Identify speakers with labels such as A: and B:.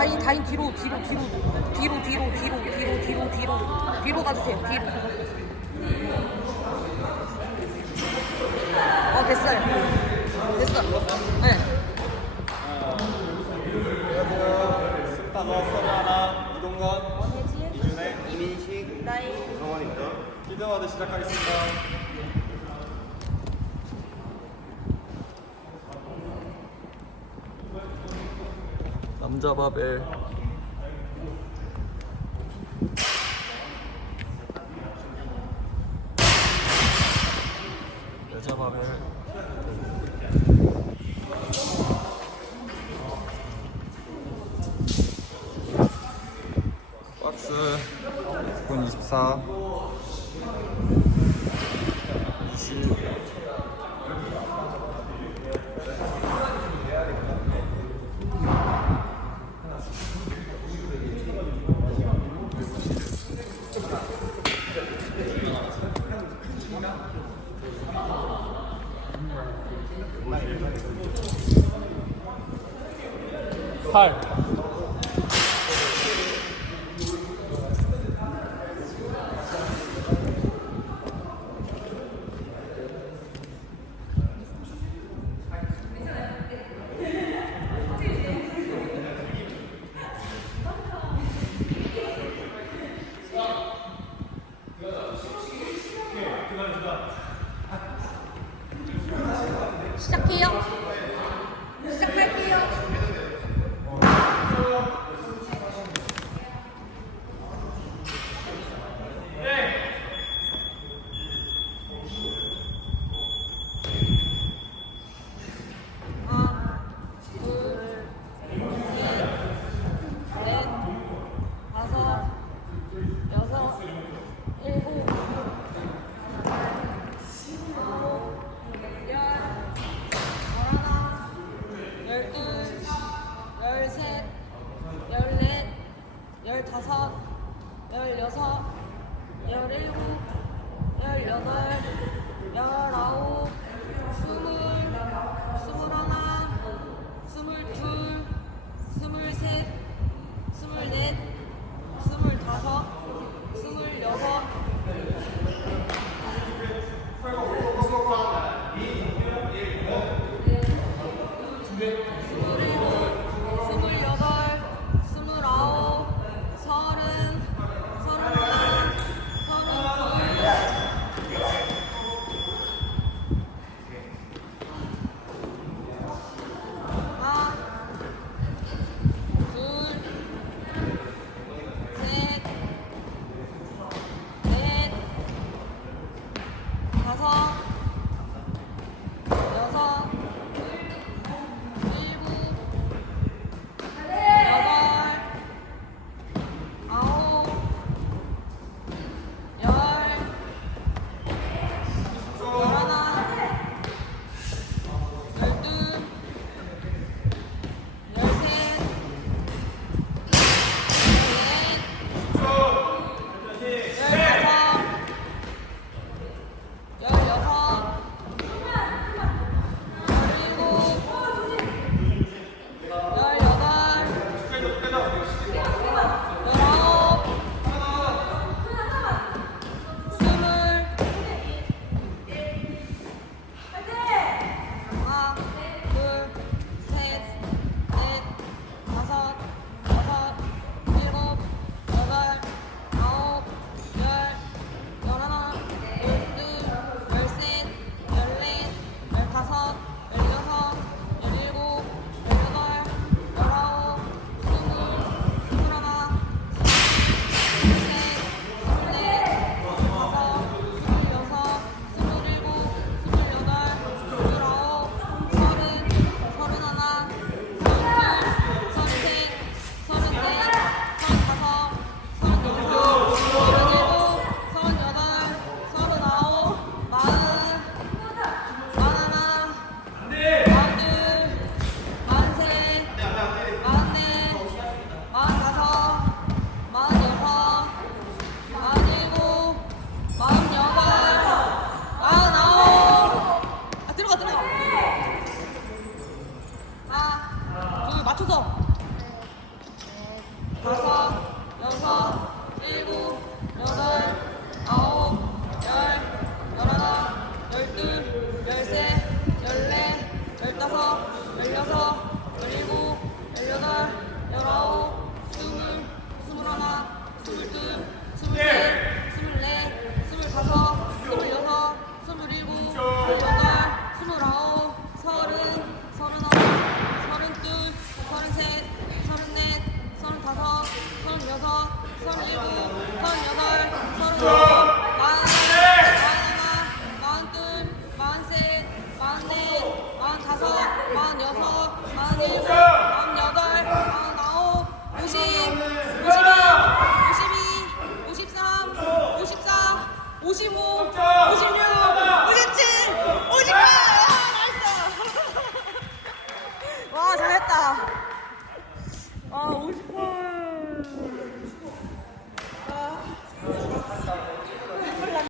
A: 다인 다인 뒤로 뒤로 뒤로. 뒤로 뒤로 뒤로 뒤로 뒤로 뒤로. 뒤로 가주세요 뒤로. 어 됐어요. 됐어. 네.
B: 서브 하나 이동건 이준혜 이민식
A: 나이
B: 정원입니다. 히드와드 시작하겠습니다 남자 바벨 여자 바벨 박스. 9분 24 8
A: 시작해요 열다섯, 열여섯, 열일곱, 그래서